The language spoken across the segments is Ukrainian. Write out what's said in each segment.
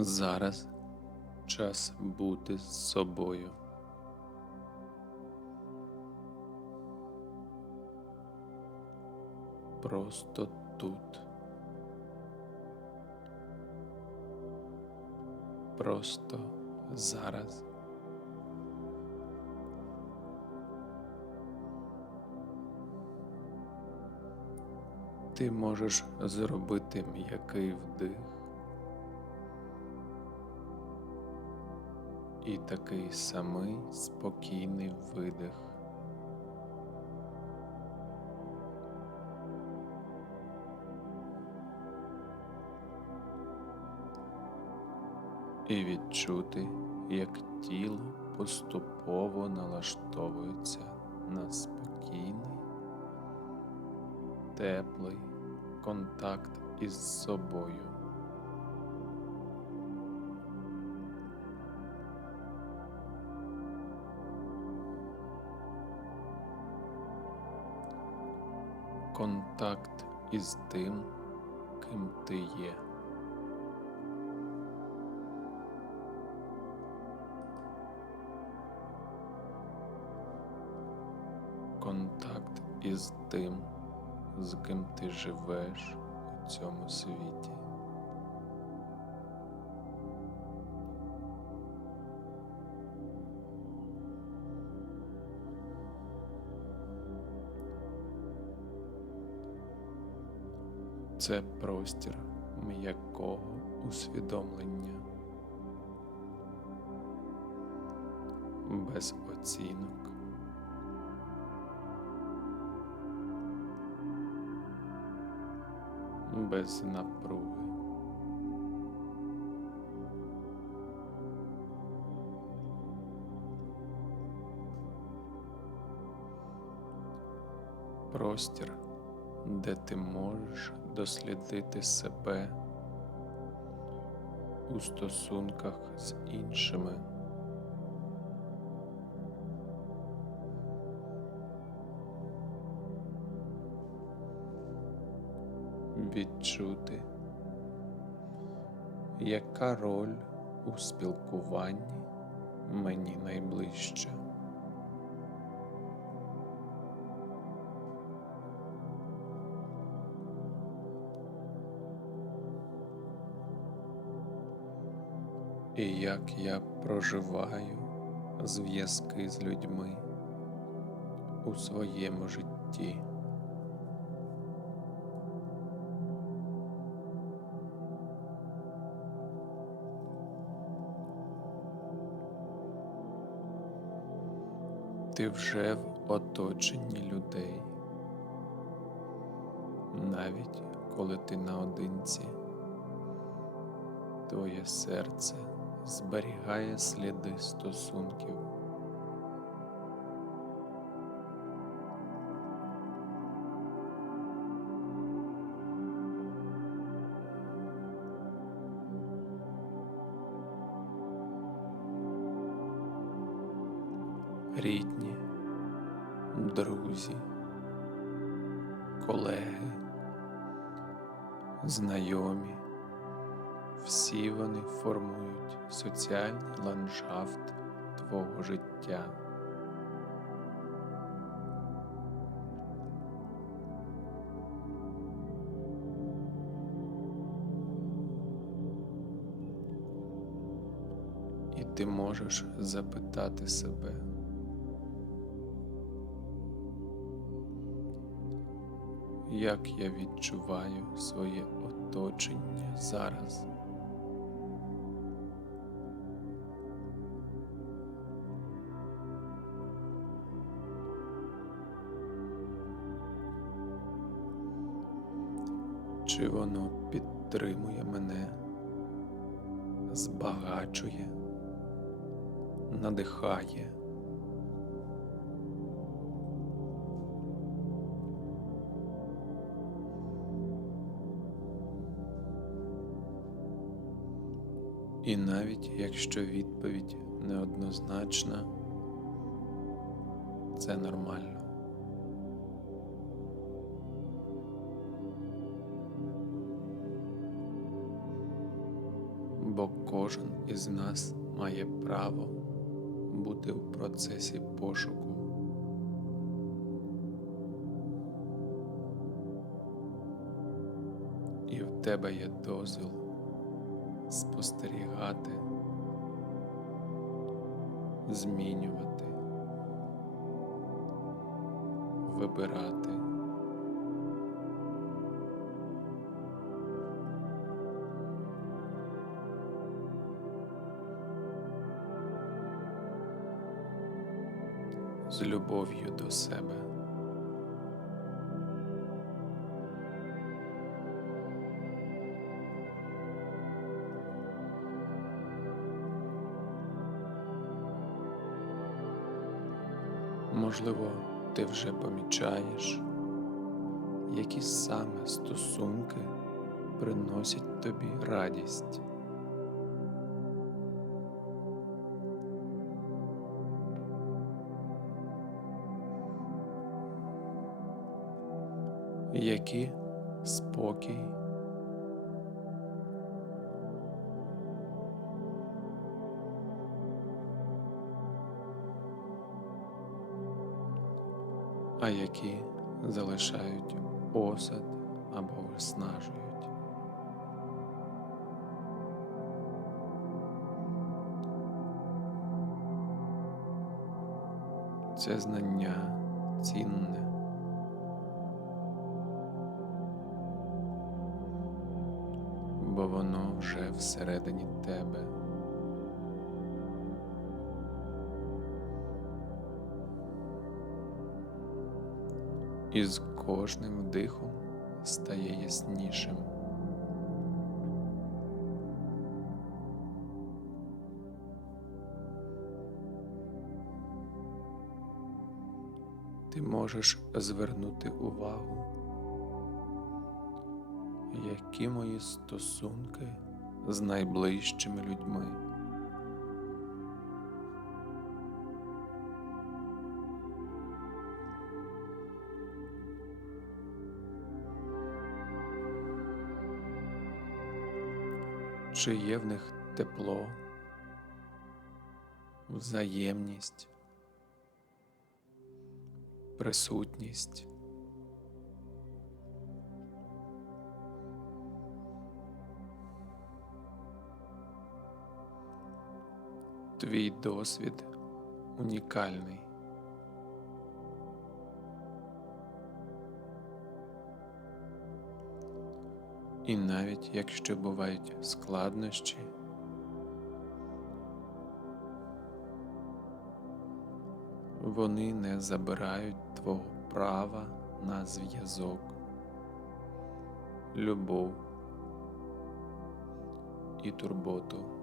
Зараз час бути з собою. Просто тут. Просто зараз. Ти можеш зробити м'який вдих і такий самий спокійний видих. І відчути, як тіло поступово налаштовується на спокійний, теплий контакт із собою. Контакт із тим, ким ти є. Контакт із тим, з ким ти живеш у цьому світі. Це простір м'якого усвідомлення, без оцінок. без напруги. Простір, де ти можеш дослідити себе у стосунках з іншими. відчути, яка роль у спілкуванні мені найближча. І як я проживаю зв'язки з людьми у своєму житті. ти вже в оточенні людей, навіть коли ти наодинці, твоє серце зберігає сліди стосунків. Рідні, всі вони формують соціальний ландшафт твого життя. І ти можеш запитати себе. як я відчуваю своє оточення зараз. Чи воно підтримує мене, збагачує, надихає? І навіть якщо відповідь неоднозначна, це нормально. Бо кожен із нас має право бути в процесі пошуку. І в тебе є дозвіл спостерігати, змінювати, вибирати. Любов'ю до себе. Можливо, ти вже помічаєш, які саме стосунки приносять тобі радість. Які спокій, а які залишають осад або виснажують. Це знання цінне. Вже всередині тебе. І з кожним вдихом стає яснішим. Ти можеш звернути увагу, які мої стосунки з найближчими людьми. Чи є в них тепло, взаємність, присутність? Твій досвід унікальний. І навіть якщо бувають складнощі, вони не забирають твого права на зв'язок, любов і турботу.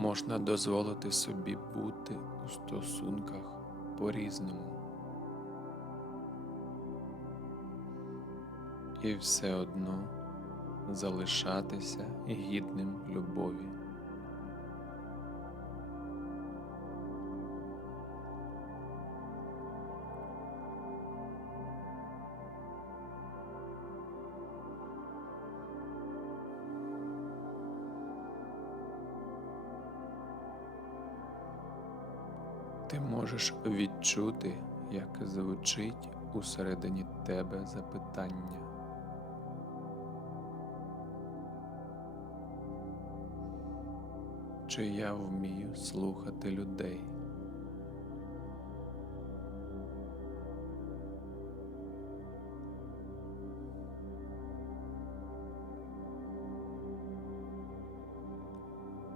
Можна дозволити собі бути у стосунках по-різному. І все одно залишатися гідним любові. Можеш відчути, як звучить усередині тебе запитання. Чи я вмію слухати людей?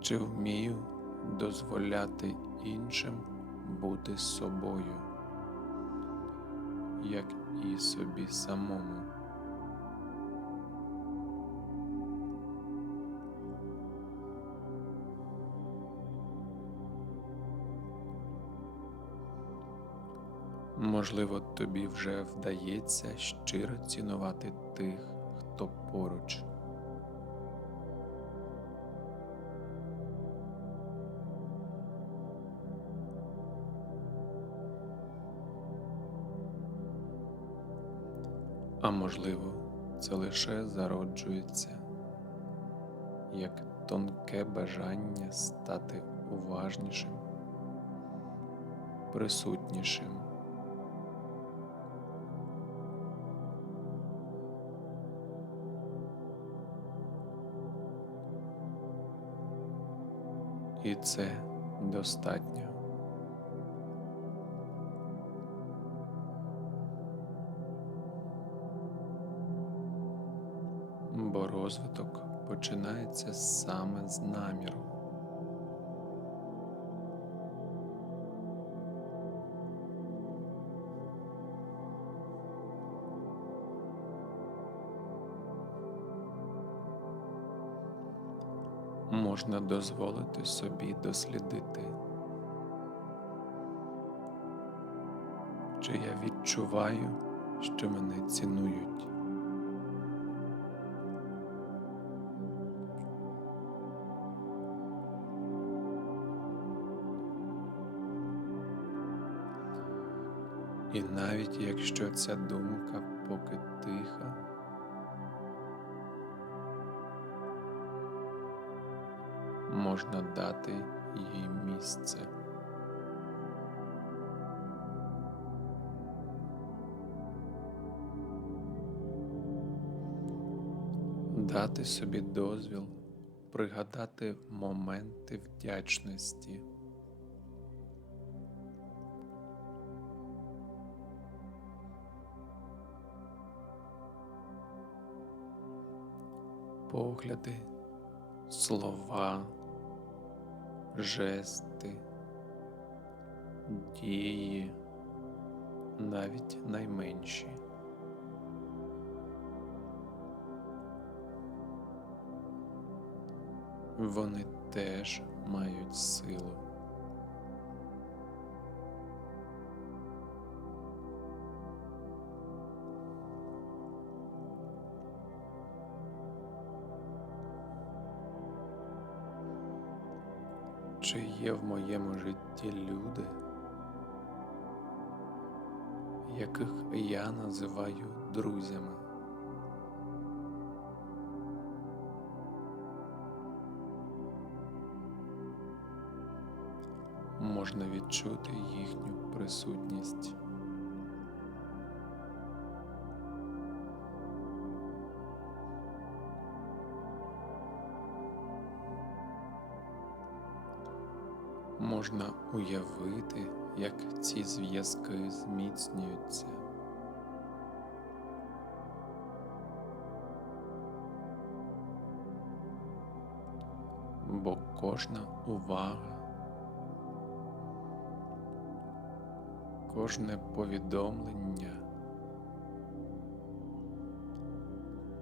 Чи вмію дозволяти іншим бути з собою, як і собі самому? Можливо, тобі вже вдається щиро цінувати тих, хто поруч. А можливо, це лише зароджується як тонке бажання стати уважнішим, присутнішим. І це достатньо. Починається саме з наміру. Можна дозволити собі дослідити, чи я відчуваю, що мене цінують. І навіть якщо ця думка поки тиха, можна дати їй місце. Дати собі дозвіл пригадати моменти вдячності. Погляди, слова, жести, дії, навіть найменші. Вони теж мають силу. Чи є в моєму житті люди, яких я називаю друзями? Можна відчути їхню присутність. Можна уявити, як ці зв'язки зміцнюються. Бо кожна увага, кожне повідомлення,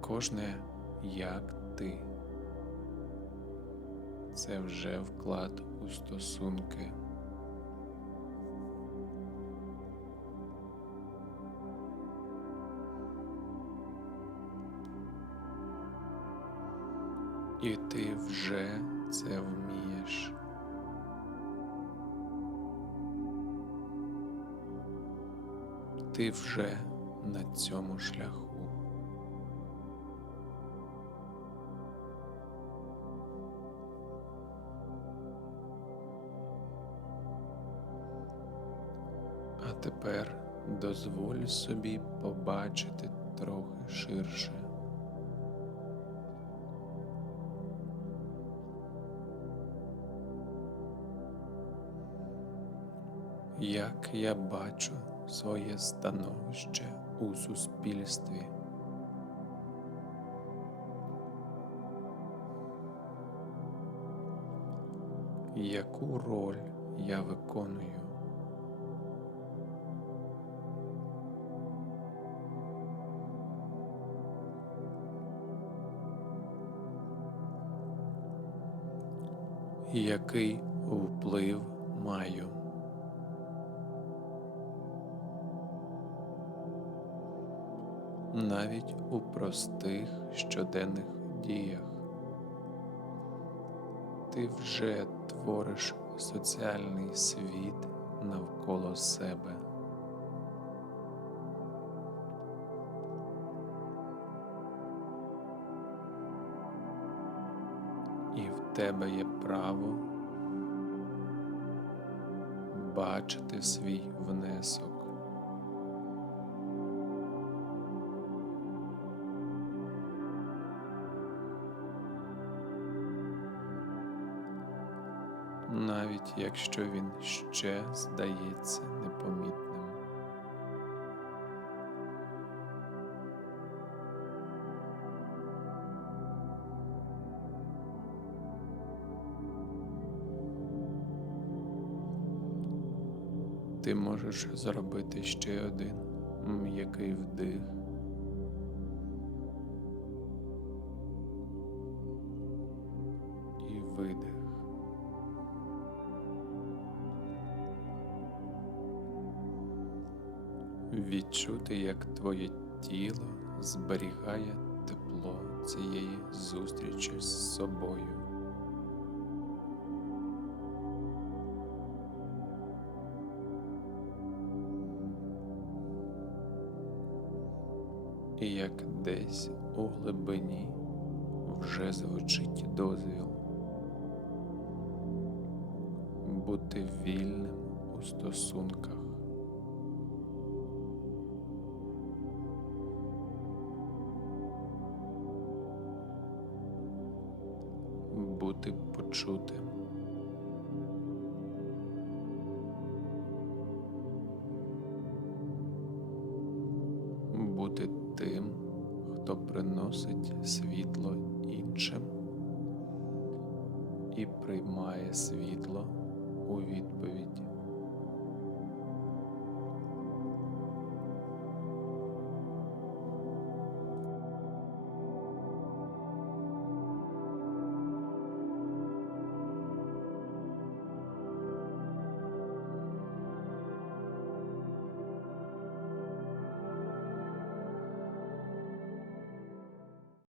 кожне як ти це вже вклад у стосунки. І ти вже це вмієш. Ти вже на цьому шляху. Дозволь собі побачити трохи ширше. Як я бачу своє становище у суспільстві. Яку роль я виконую? Який вплив маю? Навіть у простих щоденних діях ти вже твориш соціальний світ навколо себе. Тебе є право бачити свій внесок. Навіть якщо він ще здається непомітним. Ти можеш зробити ще один м'який вдих. І видих. Відчути, як твоє тіло зберігає тепло цієї зустрічі з собою. І як десь у глибині вже звучить дозвіл бути вільним у стосунках. Бути почутим. Хто приносить світло іншим і приймає світло у відповідь.